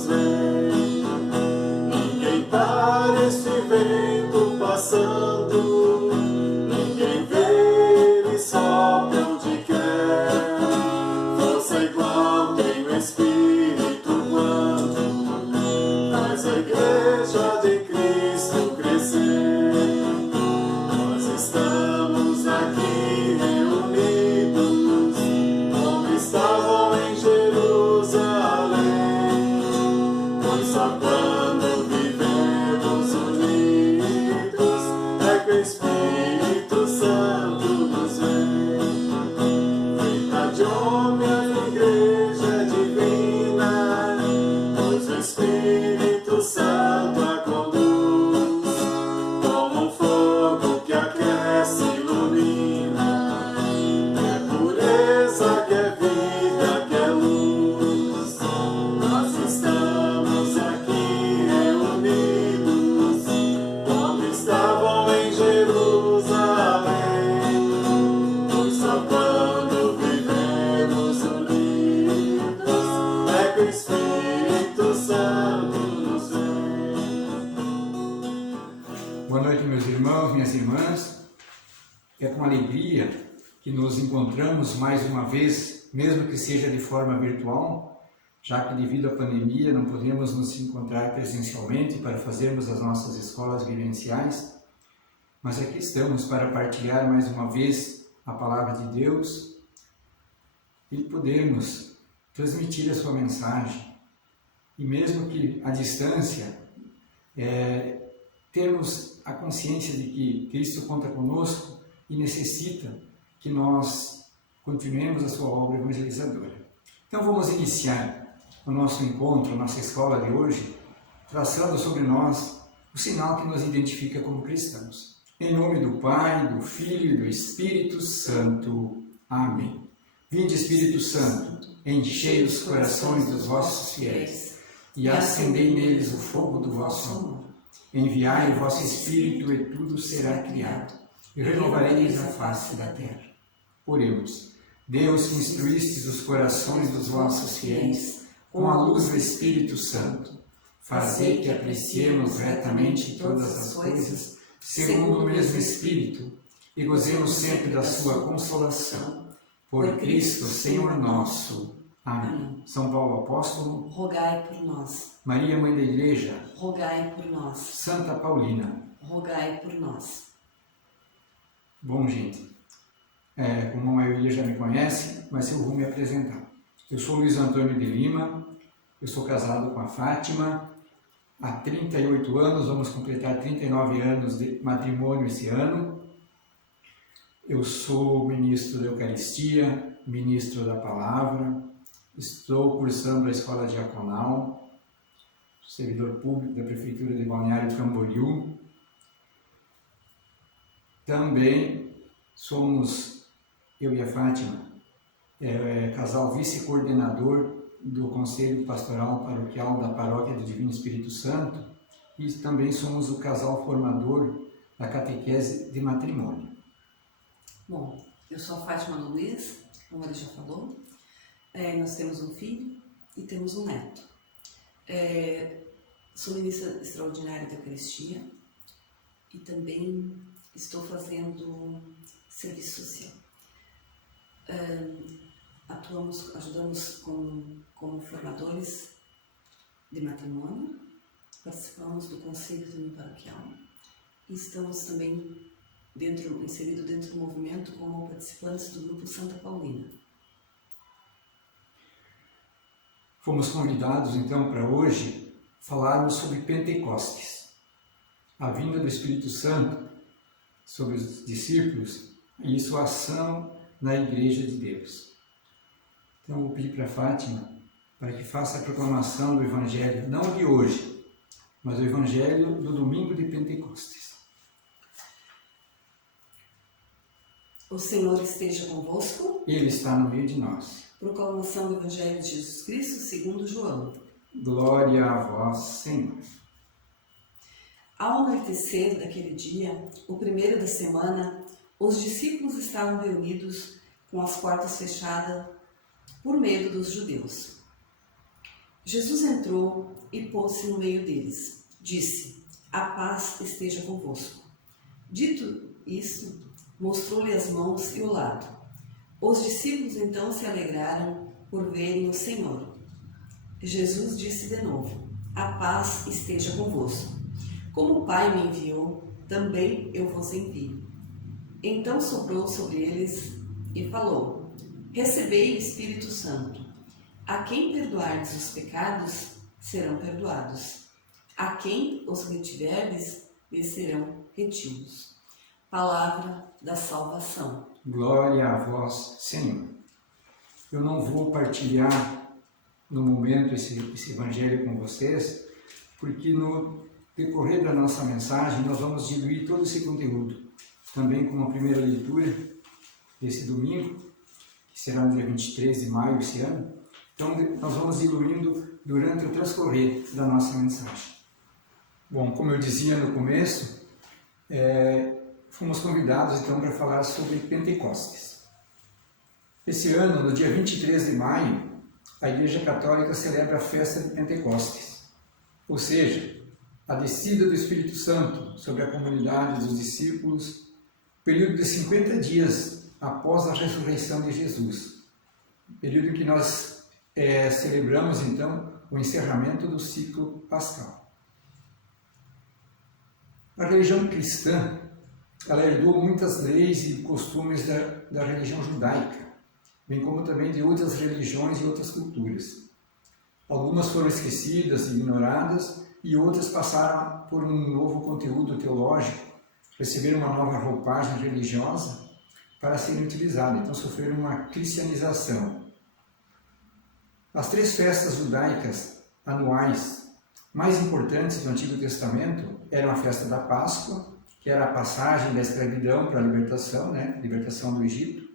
nos vem. Ninguém para este vento passando, ninguém vê, ele sopra onde quer. Força igual tem o Espírito quando faz a igreja de Cristo crescer. Nós estamos aqui reunidos, como estavam em Jerusalém, pois só quando vivemos unidos é que o Espírito Santo nos vem. Feita de homem a igreja divina, pois o Espírito Santo a conduz, como um fogo que aquece e ilumina. É pureza que é vida, que é luz. Nós estamos aqui reunidos, como estavam em Jerusalém, pois só quando vivemos unidos é que o Espírito Santo nos vem. Boa noite, meus irmãos, minhas irmãs. É com alegria que nos encontramos mais uma vez, mesmo que seja de forma virtual, já que devido à pandemia não podemos nos encontrar presencialmente para fazermos as nossas escolas vivenciais, mas aqui estamos para partilhar mais uma vez a palavra de Deus e podermos transmitir a sua mensagem. E mesmo que à distância, termos a consciência de que Cristo conta conosco e necessita que nós continuemos a sua obra evangelizadora. Então vamos iniciar o nosso encontro, a nossa escola de hoje, traçando sobre nós o sinal que nos identifica como cristãos. Em nome do Pai, do Filho e do Espírito Santo. Amém. Vinde, Espírito Santo, enchei os corações dos vossos fiéis e acendei neles o fogo do vosso amor. Enviai o vosso Espírito e tudo será criado, e renovareis a face da terra. Oremos. Deus, que instruístes os corações dos vossos fiéis com a luz do Espírito Santo, fazei que apreciemos retamente todas as coisas, segundo o mesmo Espírito, e gozemos sempre da sua consolação. Por Cristo, Senhor nosso. Amém. São Paulo Apóstolo, rogai por nós. Maria, Mãe da Igreja, Rogai por nós. Santa Paulina, Rogai por nós. Bom, gente, como a maioria já me conhece, mas eu vou me apresentar. Eu sou Luiz Antônio de Lima, eu sou casado com a Fátima há 38 anos, vamos completar 39 anos de matrimônio esse ano. Eu sou ministro da Eucaristia, ministro da Palavra, estou cursando a Escola Diaconal, servidor público da Prefeitura de Balneário Camboriú. Também somos, eu e a Fátima, casal vice-coordenador do Conselho Pastoral Paroquial da Paróquia do Divino Espírito Santo e também somos o casal formador da catequese de matrimônio. Bom, eu sou a Fátima Luiz, como ele já falou. Nós temos um filho e temos um neto. Sou ministra extraordinária da Eucaristia e também estou fazendo serviço social. Ajudamos como formadores de matrimônio, participamos do Conselho também Paroquial e estamos também inseridos dentro do movimento como participantes do grupo Santa Paulina. Fomos convidados então para hoje falarmos sobre Pentecostes, a vinda do Espírito Santo sobre os discípulos e sua ação na Igreja de Deus. Então eu vou pedir para a Fátima para que faça a proclamação do Evangelho, não de hoje, mas o Evangelho do domingo de Pentecostes. O Senhor esteja convosco. Ele está no meio de nós. Proclamação do Evangelho de Jesus Cristo segundo João. Glória a vós, Senhor. Ao anoitecer daquele dia, o primeiro da semana, os discípulos estavam reunidos com as portas fechadas por medo dos judeus. Jesus entrou e pôs-se no meio deles. Disse: a paz esteja convosco. Dito isso, mostrou-lhe as mãos e o lado. Os discípulos então se alegraram por verem o Senhor. Jesus disse de novo: a paz esteja convosco. Como o Pai me enviou, também eu vos envio. Então soprou sobre eles e falou: recebei o Espírito Santo. A quem perdoardes os pecados, serão perdoados. A quem os retiverdes, lhes serão retidos. Palavra da salvação. Glória a vós, Senhor. Eu não vou partilhar no momento esse evangelho com vocês, porque no decorrer da nossa mensagem nós vamos diluir todo esse conteúdo, também com uma primeira leitura desse domingo, que será no dia 23 de maio desse ano. Então nós vamos diluindo durante o transcorrer da nossa mensagem. Bom, como eu dizia no começo, fomos convidados então para falar sobre Pentecostes. Esse ano, no dia 23 de maio, a Igreja Católica celebra a festa de Pentecostes, ou seja, a descida do Espírito Santo sobre a comunidade dos discípulos, período de 50 dias após a ressurreição de Jesus, período em que nós celebramos então o encerramento do ciclo pascal. A religião cristã, ela herdou muitas leis e costumes da religião judaica, bem como também de outras religiões e outras culturas. Algumas foram esquecidas, ignoradas, e outras passaram por um novo conteúdo teológico, receberam uma nova roupagem religiosa para serem utilizadas, então sofreram uma cristianização. As 3 festas judaicas anuais mais importantes do Antigo Testamento eram a festa da Páscoa, que era a passagem da escravidão para a libertação, libertação do Egito,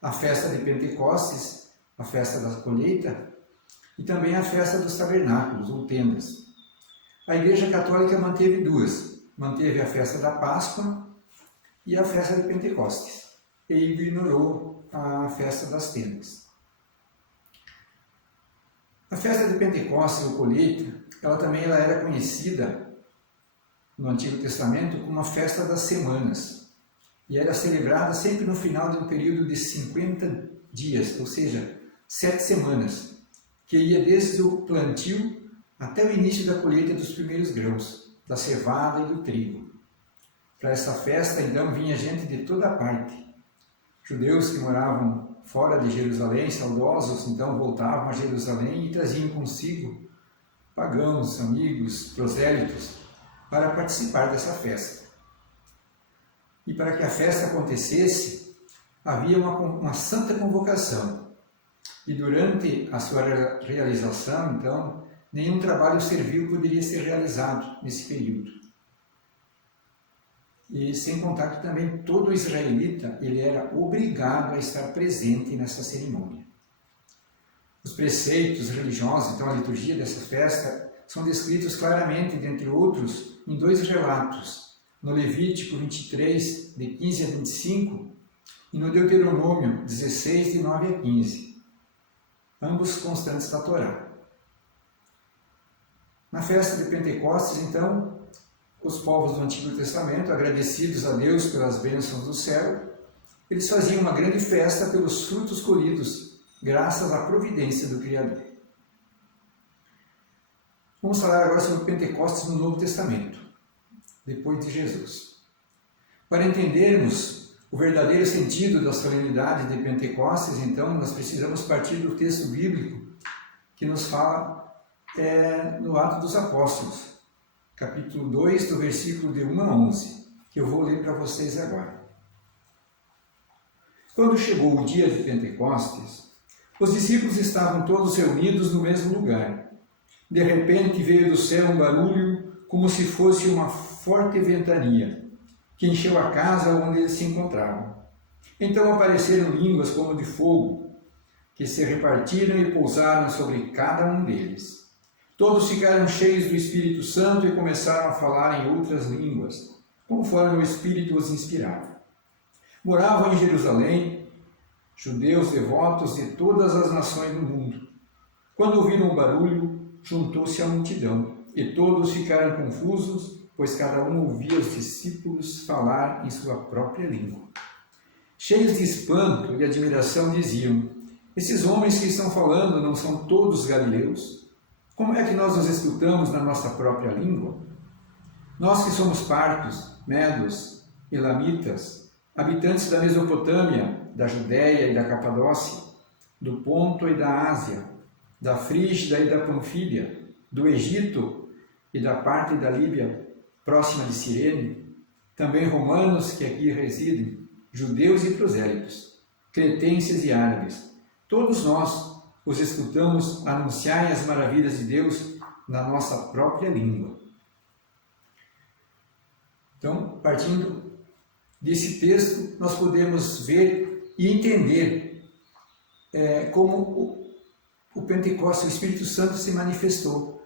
a festa de Pentecostes, a festa da colheita, e também a festa dos tabernáculos, ou tendas. A Igreja Católica manteve 2, manteve a festa da Páscoa e a festa de Pentecostes, e ignorou a festa das tendas. A festa de Pentecostes, ou colheita, ela era conhecida no Antigo Testamento como a festa das semanas, e era celebrada sempre no final de um período de 50 dias, ou seja, 7 semanas, que ia desde o plantio até o início da colheita dos primeiros grãos, da cevada e do trigo. Para essa festa, então, vinha gente de toda parte. Judeus que moravam fora de Jerusalém, saudosos, então voltavam a Jerusalém e traziam consigo pagãos, amigos, prosélitos, para participar dessa festa. E para que a festa acontecesse, havia uma santa convocação. E durante a sua realização, então, nenhum trabalho servil poderia ser realizado nesse período. E sem contar que também todo israelita ele era obrigado a estar presente nessa cerimônia. Os preceitos religiosos, então a liturgia dessa festa, são descritos claramente, dentre outros, em 2 relatos, no Levítico 23, de 15 a 25, e no Deuteronômio 16, de 9 a 15, ambos constantes da Torá. Na festa de Pentecostes, então, os povos do Antigo Testamento, agradecidos a Deus pelas bênçãos do céu, eles faziam uma grande festa pelos frutos colhidos, graças à providência do Criador. Vamos falar agora sobre Pentecostes no Novo Testamento, depois de Jesus. Para entendermos o verdadeiro sentido da solenidade de Pentecostes, então, nós precisamos partir do texto bíblico que nos fala no Atos dos Apóstolos, capítulo 2, do versículo de 1 a 11, que eu vou ler para vocês agora. Quando chegou o dia de Pentecostes, os discípulos estavam todos reunidos no mesmo lugar. De repente veio do céu um barulho como se fosse uma forte ventania, que encheu a casa onde eles se encontravam. Então apareceram línguas como de fogo, que se repartiram e pousaram sobre cada um deles. Todos ficaram cheios do Espírito Santo e começaram a falar em outras línguas, conforme o Espírito os inspirava. Moravam em Jerusalém judeus devotos de todas as nações do mundo. Quando ouviram o barulho, juntou-se à multidão, e todos ficaram confusos, pois cada um ouvia os discípulos falar em sua própria língua. Cheios de espanto e admiração, diziam: esses homens que estão falando não são todos galileus? Como é que nós os escutamos na nossa própria língua? Nós que somos partos, medos, elamitas, habitantes da Mesopotâmia, da Judéia e da Capadócia, do Ponto e da Ásia, da Frígia e da Panfília, do Egito e da parte da Líbia, próxima de Cirene, também romanos que aqui residem, judeus e prosélitos, cretenses e árabes, todos nós os escutamos anunciarem as maravilhas de Deus na nossa própria língua. Então, partindo desse texto, nós podemos ver e entender como o Pentecostes, o Espírito Santo se manifestou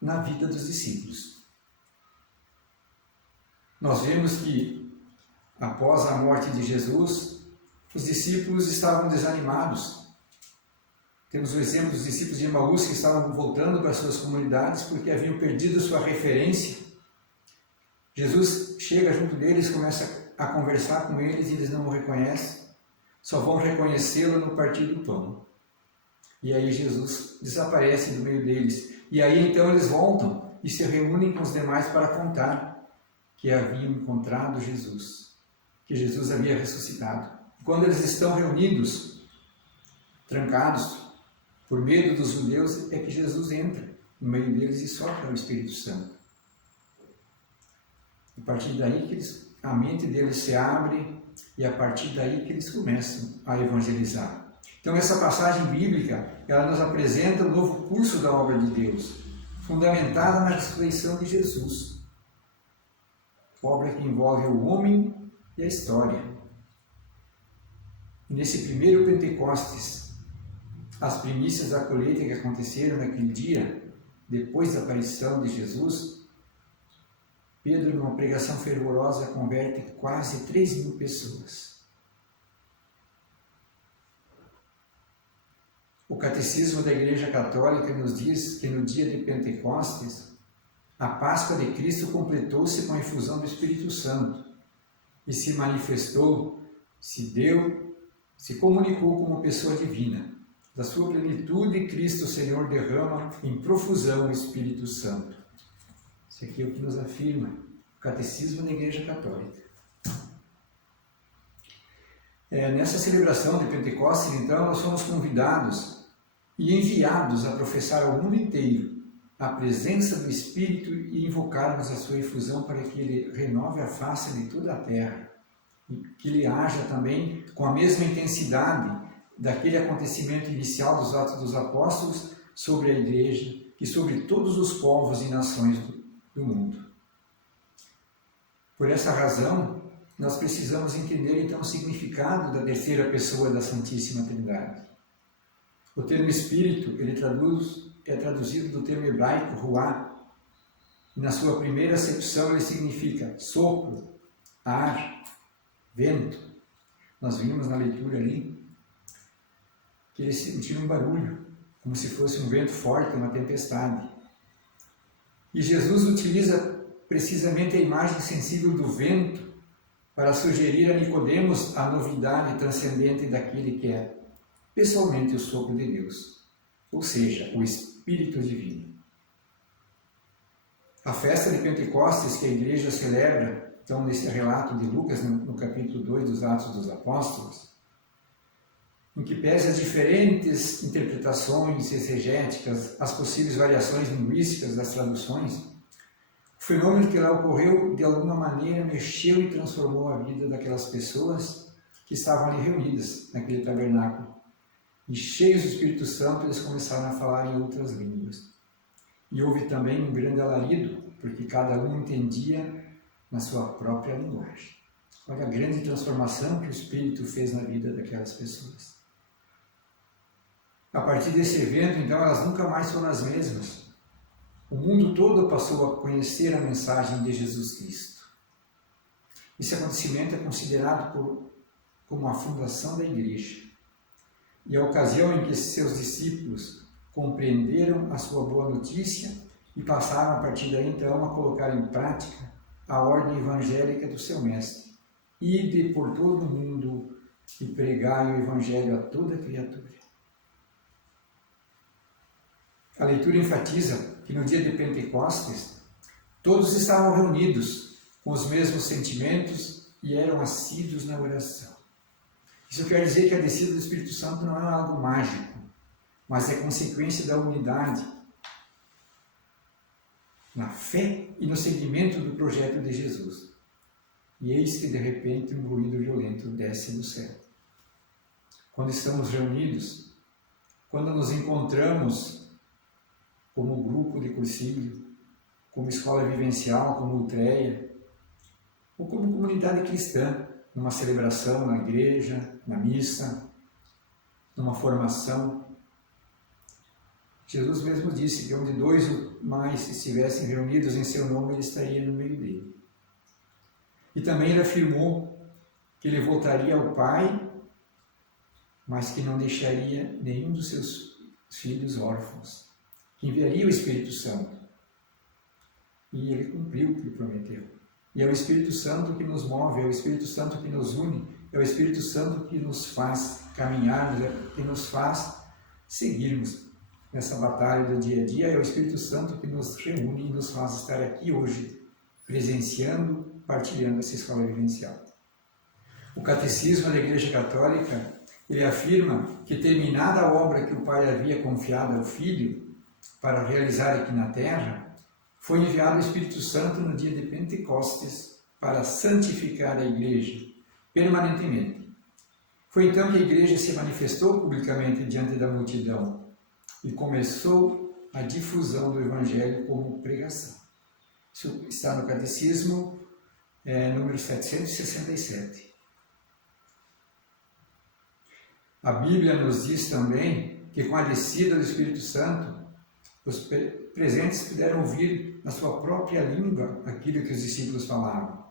na vida dos discípulos. Nós vemos que, após a morte de Jesus, os discípulos estavam desanimados. Temos o exemplo dos discípulos de Emaús que estavam voltando para suas comunidades porque haviam perdido sua referência. Jesus chega junto deles, começa a conversar com eles e eles não o reconhecem. Só vão reconhecê-lo no partir do pão. E aí Jesus desaparece do meio deles. E aí então eles voltam e se reúnem com os demais para contar que haviam encontrado Jesus, que Jesus havia ressuscitado. Quando eles estão reunidos, trancados, por medo dos judeus, é que Jesus entra no meio deles e sopra o Espírito Santo. A partir daí que a mente deles se abre e a partir daí que eles começam a evangelizar. Então essa passagem bíblica, ela nos apresenta um novo curso da obra de Deus, fundamentada na ressurreição de Jesus. Obra que envolve o homem e a história. E nesse primeiro Pentecostes, as primícias da colheita que aconteceram naquele dia, depois da aparição de Jesus, Pedro, numa pregação fervorosa, converte quase 3.000 pessoas. O Catecismo da Igreja Católica nos diz que no dia de Pentecostes, a Páscoa de Cristo completou-se com a efusão do Espírito Santo e se manifestou, se deu, se comunicou como pessoa divina. Da sua plenitude, Cristo Senhor derrama em profusão o Espírito Santo. Isso aqui é o que nos afirma o Catecismo da Igreja Católica. Nessa celebração de Pentecostes, então, nós somos convidados e enviados a professar ao mundo inteiro a presença do Espírito e invocarmos a sua efusão para que ele renove a face de toda a terra e que ele haja também com a mesma intensidade daquele acontecimento inicial dos Atos dos Apóstolos sobre a Igreja e sobre todos os povos e nações do mundo. Por essa razão, nós precisamos entender então o significado da terceira pessoa da Santíssima Trindade. O termo Espírito, ele é traduzido do termo hebraico ruá, e na sua primeira acepção ele significa sopro, ar, vento. Nós vimos na leitura ali que ele sentiu um barulho, como se fosse um vento forte, uma tempestade. E Jesus utiliza precisamente a imagem sensível do vento para sugerir a Nicodemos a novidade transcendente daquele que é pessoalmente o sopro de Deus, ou seja, o Espírito Divino. A festa de Pentecostes que a Igreja celebra, então nesse relato de Lucas, no capítulo 2 dos Atos dos Apóstolos, em que pese as diferentes interpretações exegéticas, as possíveis variações linguísticas das traduções, o fenômeno que lá ocorreu, de alguma maneira, mexeu e transformou a vida daquelas pessoas que estavam ali reunidas naquele tabernáculo. E cheios do Espírito Santo, eles começaram a falar em outras línguas. E houve também um grande alarido, porque cada um entendia na sua própria linguagem. Olha a grande transformação que o Espírito fez na vida daquelas pessoas. A partir desse evento, então, elas nunca mais foram as mesmas. O mundo todo passou a conhecer a mensagem de Jesus Cristo. Esse acontecimento é considerado como a fundação da Igreja. E a ocasião em que seus discípulos compreenderam a sua boa notícia e passaram a partir daí então a colocar em prática a ordem evangélica do seu mestre. Ide por todo o mundo e pregai o evangelho a toda criatura. A leitura enfatiza que no dia de Pentecostes todos estavam reunidos com os mesmos sentimentos e eram assíduos na oração. Isso quer dizer que a descida do Espírito Santo não é algo mágico, mas é consequência da unidade na fé e no seguimento do projeto de Jesus. E eis que de repente um ruído violento desce do céu. Quando estamos reunidos, quando nos encontramos como grupo de cursilho, como escola vivencial, como Ultreia, ou como comunidade cristã, numa celebração na igreja, na missa, numa formação, Jesus mesmo disse que onde 2 ou mais estivessem reunidos em seu nome, ele estaria no meio dele. E também ele afirmou que ele voltaria ao Pai, mas que não deixaria nenhum dos seus filhos órfãos, que enviaria o Espírito Santo. E ele cumpriu o que prometeu. E é o Espírito Santo que nos move, é o Espírito Santo que nos une, é o Espírito Santo que nos faz caminharmos, que nos faz seguirmos nessa batalha do dia a dia. É o Espírito Santo que nos reúne e nos faz estar aqui hoje, presenciando, partilhando essa escola vivencial. O Catecismo da Igreja Católica, ele afirma que terminada a obra que o Pai havia confiado ao Filho para realizar aqui na Terra, foi enviado o Espírito Santo no dia de Pentecostes para santificar a Igreja permanentemente. Foi então que a Igreja se manifestou publicamente diante da multidão e começou a difusão do Evangelho como pregação. Isso está no Catecismo, número 767. A Bíblia nos diz também que com a descida do Espírito Santo, os presentes puderam ouvir na sua própria língua aquilo que os discípulos falavam.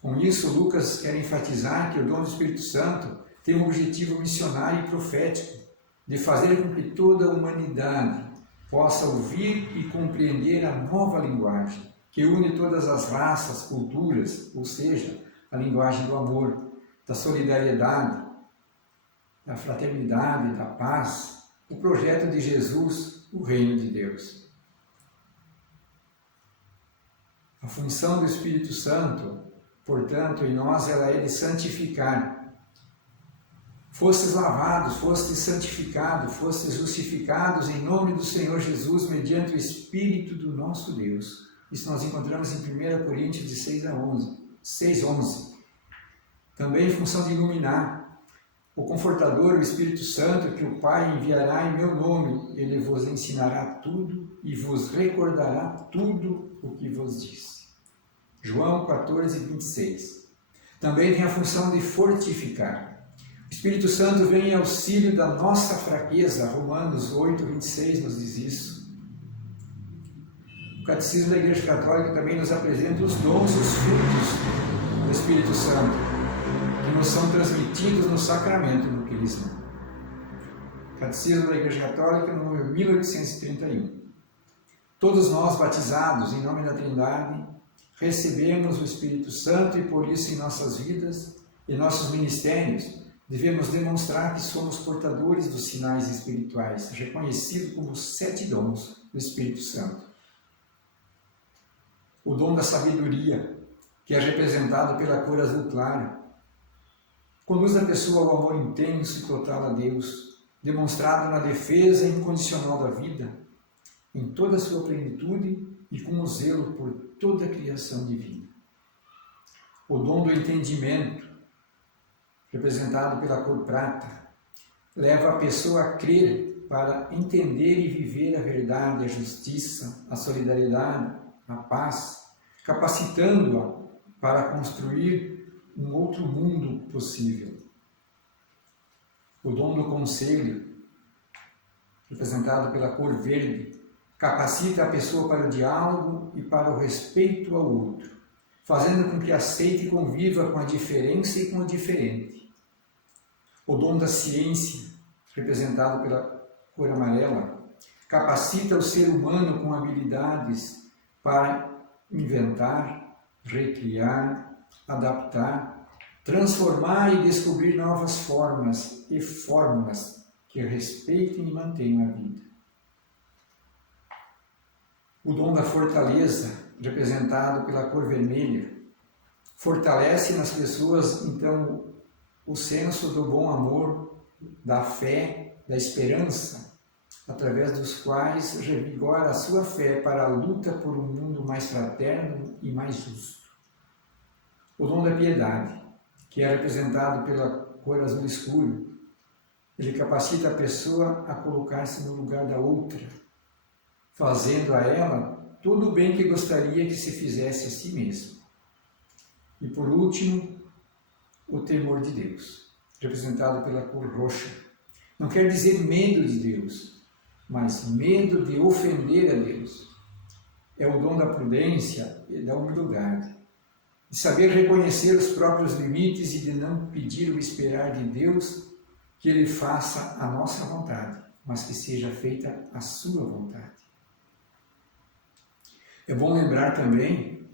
Com isso, Lucas quer enfatizar que o dom do Espírito Santo tem um objetivo missionário e profético, de fazer com que toda a humanidade possa ouvir e compreender a nova linguagem, que une todas as raças, culturas, ou seja, a linguagem do amor, da solidariedade, da fraternidade, da paz, o projeto de Jesus, o reino de Deus. A função do Espírito Santo, portanto, em nós, ela é de santificar. Fostes lavados, fostes santificados, fostes justificados em nome do Senhor Jesus, mediante o Espírito do nosso Deus. Isso nós encontramos em 1 Coríntios de 6:11. Também em função de iluminar. O Confortador, o Espírito Santo, que o Pai enviará em meu nome, ele vos ensinará tudo e vos recordará tudo o que vos disse. João 14:26. Também tem a função de fortificar. O Espírito Santo vem em auxílio da nossa fraqueza. Romanos 8:26 nos diz isso. O Catecismo da Igreja Católica também nos apresenta os dons e os frutos do Espírito Santo, que nos são transmitidos no sacramento do Crisma. Catecismo da Igreja Católica, número 1831. Todos nós, batizados em nome da Trindade, recebemos o Espírito Santo e por isso em nossas vidas e nossos ministérios devemos demonstrar que somos portadores dos sinais espirituais, reconhecidos como os 7 dons do Espírito Santo. O dom da sabedoria, que é representado pela cor azul clara, conduz a pessoa ao amor intenso e total a Deus, demonstrado na defesa incondicional da vida, em toda a sua plenitude e com o zelo por toda a criação divina. O dom do entendimento, representado pela cor prata, leva a pessoa a crer para entender e viver a verdade, a justiça, a solidariedade, a paz, capacitando-a para construir um outro mundo possível. O dom do conselho, representado pela cor verde, capacita a pessoa para o diálogo e para o respeito ao outro, fazendo com que aceite e conviva com a diferença e com o diferente. O dom da ciência, representado pela cor amarela, capacita o ser humano com habilidades para inventar, recriar, adaptar, transformar e descobrir novas formas e fórmulas que respeitem e mantenham a vida. O dom da fortaleza, representado pela cor vermelha, fortalece nas pessoas, então, o senso do bom amor, da fé, da esperança, através dos quais revigora a sua fé para a luta por um mundo mais fraterno e mais justo. O dom da piedade, que é representado pela cor azul escuro, ele capacita a pessoa a colocar-se no lugar da outra, fazendo a ela todo o bem que gostaria que se fizesse a si mesmo. E por último, o temor de Deus, representado pela cor roxa. Não quer dizer medo de Deus, mas medo de ofender a Deus. É o dom da prudência e da humildade, de saber reconhecer os próprios limites e de não pedir ou esperar de Deus que Ele faça a nossa vontade, mas que seja feita a sua vontade. É bom lembrar também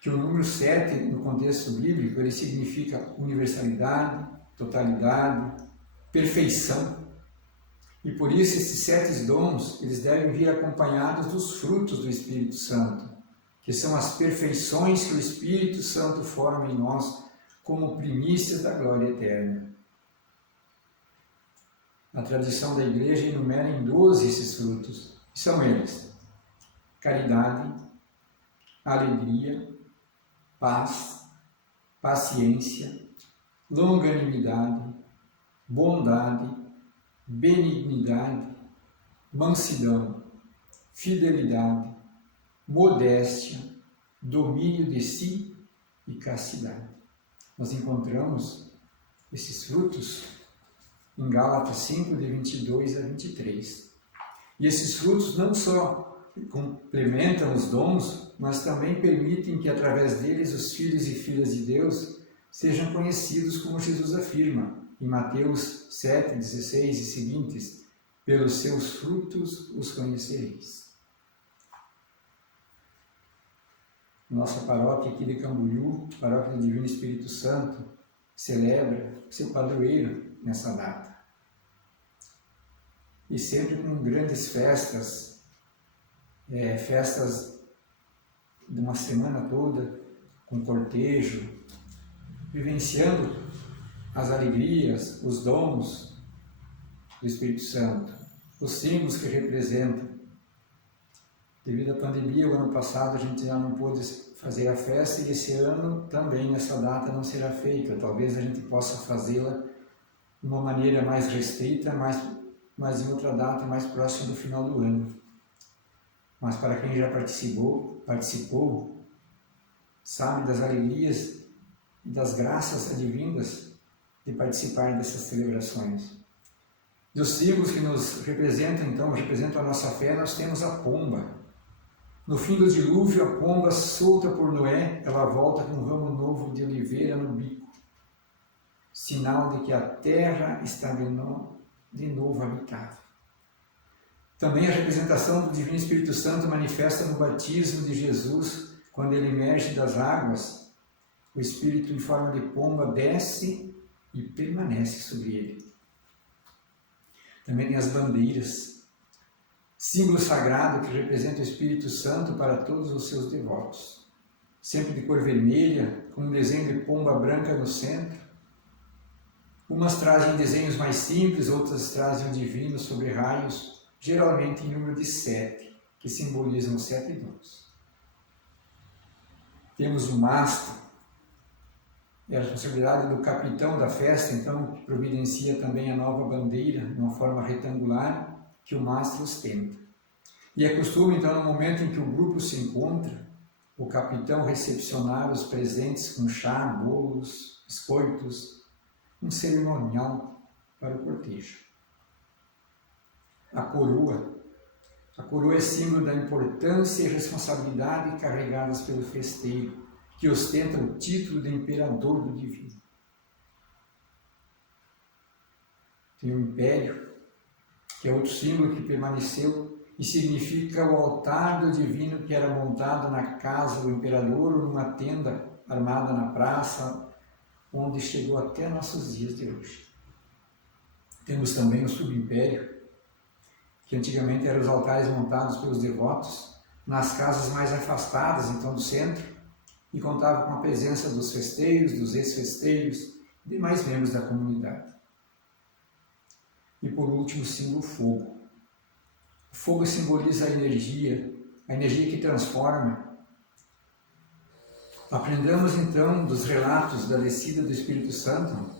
que o número 7, no contexto bíblico, ele significa universalidade, totalidade, perfeição. E por isso esses 7 dons, eles devem vir acompanhados dos frutos do Espírito Santo, que são as perfeições que o Espírito Santo forma em nós como primícias da glória eterna. A tradição da Igreja enumera em 12 esses frutos, e são eles: caridade, alegria, paz, paciência, longanimidade, bondade, benignidade, mansidão, fidelidade, modéstia, domínio de si e castidade. Nós encontramos esses frutos em Gálatas 5, de 22 a 23. E esses frutos não só complementam os dons, mas também permitem que através deles os filhos e filhas de Deus sejam conhecidos, como Jesus afirma em Mateus 7, 16 e seguintes: pelos seus frutos os conhecereis. Nossa paróquia aqui de Camboriú, Paróquia do Divino Espírito Santo, celebra seu padroeiro nessa data. E sempre com grandes festas, festas de uma semana toda, com cortejo, vivenciando as alegrias, os dons do Espírito Santo, os símbolos que representam. Devido à pandemia, o ano passado a gente já não pôde fazer a festa, e esse ano também essa data não será feita. Talvez a gente possa fazê-la de uma maneira mais restrita, mas em outra data mais próxima do final do ano. Mas para quem já participou, sabe das alegrias e das graças advindas de participar dessas celebrações. Dos símbolos que nos representam, então, representam a nossa fé, nós temos a pomba. No fim do dilúvio, a pomba, solta por Noé, ela volta com um ramo novo de oliveira no bico, sinal de que a terra está de novo habitável. Também a representação do Divino Espírito Santo manifesta no batismo de Jesus, quando ele emerge das águas, o Espírito em forma de pomba desce e permanece sobre ele. Também tem as bandeiras, símbolo sagrado que representa o Espírito Santo para todos os seus devotos. Sempre de cor vermelha, com um desenho de pomba branca no centro. Umas trazem desenhos mais simples, outras trazem o divino sobre raios, geralmente em número de 7, que simbolizam os 7 dons. Temos o mastro, é a responsabilidade do capitão da festa, então, que providencia também a nova bandeira, de uma forma retangular, que o mastro ostenta. E é costume, então, no momento em que o grupo se encontra, o capitão recepcionar os presentes com chá, bolos, biscoitos, um cerimonial para o cortejo. A coroa é símbolo da importância e responsabilidade carregadas pelo festeiro, que ostenta o título de imperador do divino. Tem o império, que é outro símbolo que permaneceu e significa o altar do divino que era montado na casa do imperador ou numa tenda armada na praça, onde chegou até nossos dias de hoje. Temos também o subimpério, que antigamente eram os altares montados pelos devotos nas casas mais afastadas, então, do centro, e contava com a presença dos festeiros, dos ex-festeiros e demais membros da comunidade. E por último, o símbolo fogo. O fogo simboliza a energia que transforma. Aprendamos então dos relatos da descida do Espírito Santo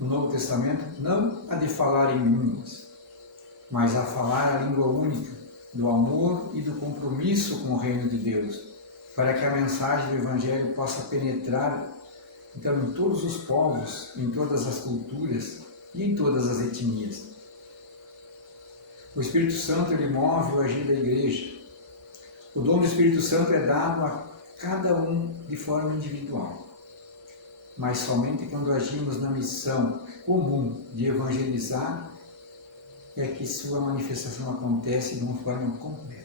no Novo Testamento, não a de falar em línguas, mas a falar a língua única do amor e do compromisso com o reino de Deus, para que a mensagem do Evangelho possa penetrar então em todos os povos, em todas as culturas e em todas as etnias. O Espírito Santo, ele move o agir da igreja. O dom do Espírito Santo é dado a cada um de forma individual, mas somente quando agimos na missão comum de evangelizar é que sua manifestação acontece de uma forma completa.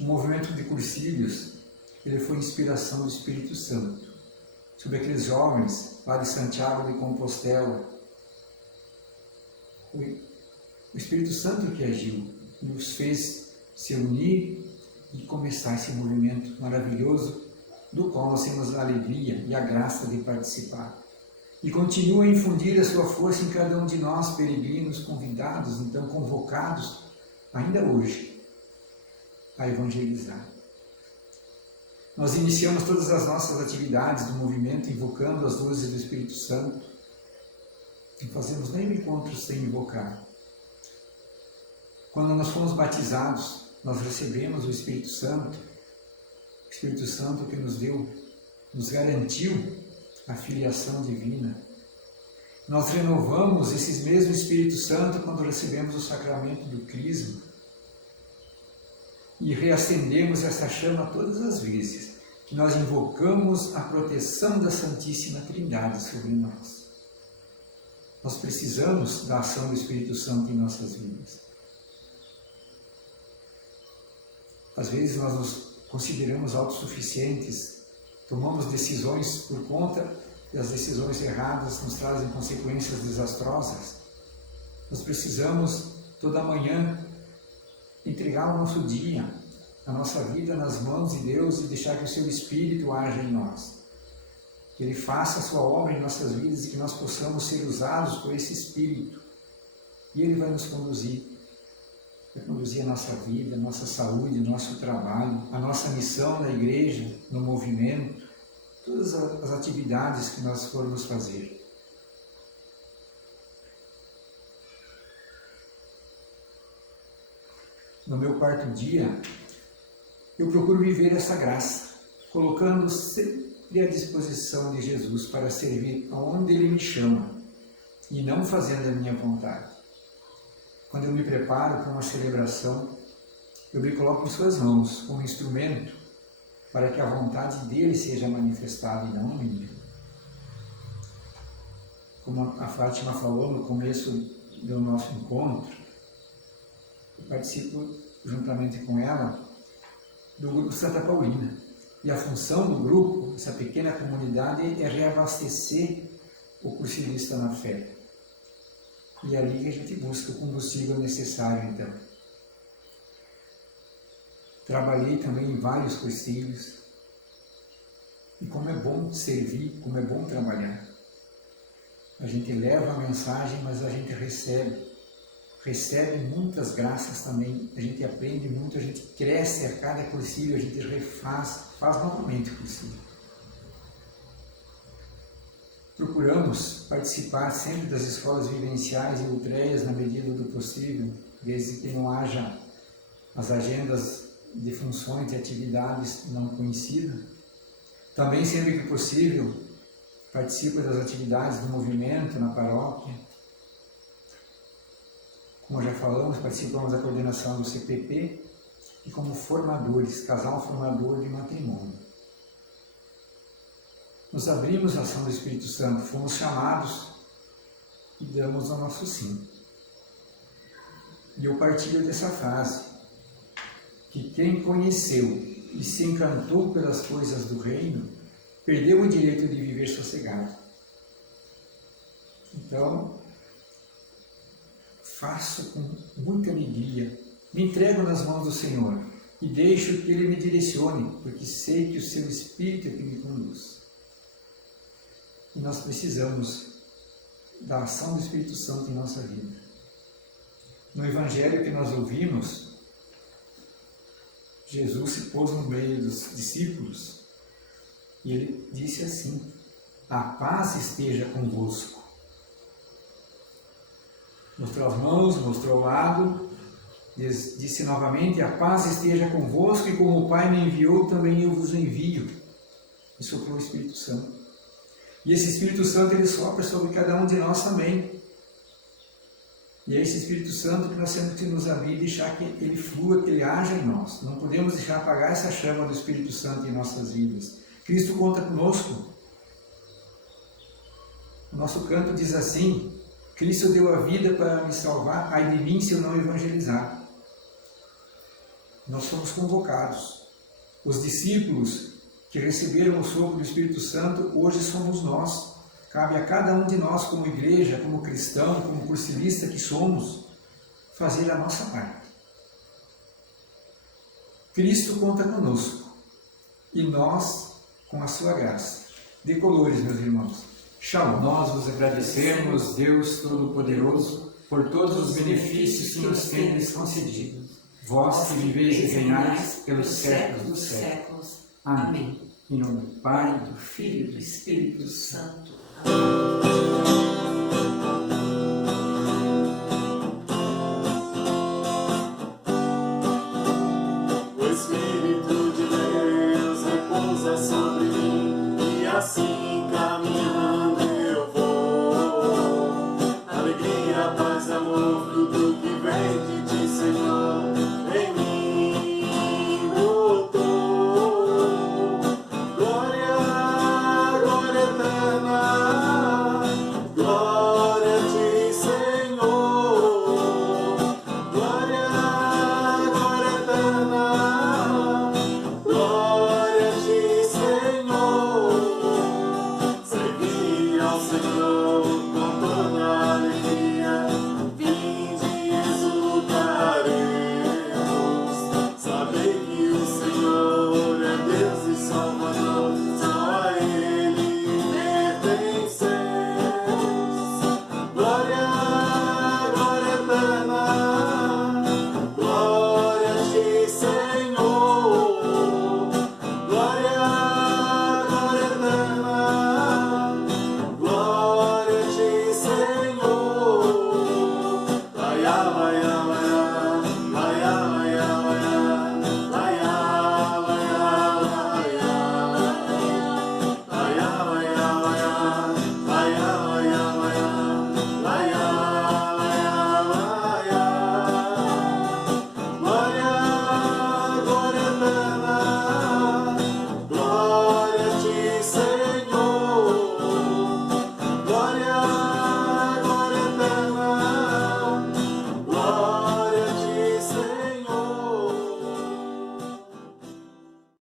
O movimento de Cursilhos, ele foi inspiração do Espírito Santo, sobre aqueles jovens lá de Santiago de Compostela. O Espírito Santo que agiu e os fez se unir e começar esse movimento maravilhoso do qual nós temos a alegria e a graça de participar. E continua a infundir a sua força em cada um de nós, peregrinos, convidados, então convocados, ainda hoje, a evangelizar. Nós iniciamos todas as nossas atividades do movimento invocando as luzes do Espírito Santo. Não fazemos nenhum encontro sem invocar. Quando nós fomos batizados, nós recebemos o Espírito Santo que nos deu, nos garantiu a filiação divina. Nós renovamos esses mesmos Espírito Santo quando recebemos o sacramento do Crisma e reacendemos essa chama todas as vezes que nós invocamos a proteção da Santíssima Trindade sobre nós. Nós precisamos da ação do Espírito Santo em nossas vidas. Às vezes nós nos consideramos autossuficientes, tomamos decisões por conta e as decisões erradas nos trazem consequências desastrosas. Nós precisamos toda manhã entregar o nosso dia, a nossa vida nas mãos de Deus e deixar que o seu Espírito haja em nós. Que Ele faça a sua obra em nossas vidas e que nós possamos ser usados por esse Espírito. E Ele vai nos conduzir. Vai conduzir a nossa vida, a nossa saúde, o nosso trabalho, a nossa missão na igreja, no movimento, todas as atividades que nós formos fazer. No meu quarto dia, eu procuro viver essa graça, colocando sempre à disposição de Jesus para servir aonde Ele me chama e não fazendo a minha vontade. Quando eu me preparo para uma celebração, eu me coloco em suas mãos como instrumento para que a vontade dele seja manifestada e não a minha. Como a Fátima falou no começo do nosso encontro, eu participo juntamente com ela do grupo Santa Paulina. E a função do grupo, essa pequena comunidade, é reabastecer o cursilista na fé. E é ali que a gente busca o combustível necessário, então. Trabalhei também em vários cursilhos. E como é bom servir, como é bom trabalhar. A gente leva a mensagem, mas a gente recebe muitas graças também, a gente aprende muito, a gente cresce a cada cursilho, a gente faz novamente o cursilho. Procuramos participar sempre das escolas vivenciais e ultreias na medida do possível, desde que não haja as agendas de funções e atividades não conhecidas. Também, sempre que possível, participo das atividades do movimento na paróquia. Como já falamos, participamos da coordenação do CPP e como formadores, casal formador de matrimônio. Nos abrimos à ação do Espírito Santo, fomos chamados e damos o nosso sim. E eu partilho dessa frase, que quem conheceu e se encantou pelas coisas do reino, perdeu o direito de viver sossegado. Então, faço com muita alegria, me entrego nas mãos do Senhor e deixo que Ele me direcione, porque sei que o Seu Espírito é que me conduz. E nós precisamos da ação do Espírito Santo em nossa vida. No Evangelho que nós ouvimos, Jesus se pôs no meio dos discípulos e Ele disse assim: a paz esteja convosco. Mostrou as mãos, mostrou o lado, disse novamente: a paz esteja convosco, e como o Pai me enviou, também eu vos envio. E soprou o Espírito Santo. E esse Espírito Santo, ele sopra sobre cada um de nós também. E é esse Espírito Santo que nós temos que nos abrir e deixar que ele flua, que ele haja em nós. Não podemos deixar apagar essa chama do Espírito Santo em nossas vidas. Cristo conta conosco. O nosso canto diz assim: Cristo deu a vida para me salvar, ai de mim se eu não evangelizar. Nós somos convocados. Os discípulos que receberam o sopro do Espírito Santo, hoje somos nós. Cabe a cada um de nós, como igreja, como cristão, como cursilista que somos, fazer a nossa parte. Cristo conta conosco e nós com a sua graça. De colores, meus irmãos. Shalom. Nós vos agradecemos, Deus Todo-Poderoso, por todos os benefícios que nos tendes concedido. Vós que viveis e reinais pelos séculos dos séculos. Amém. Em nome do Pai, do Filho e do Espírito Santo. O Espírito de Deus repousa sobre mim, e assim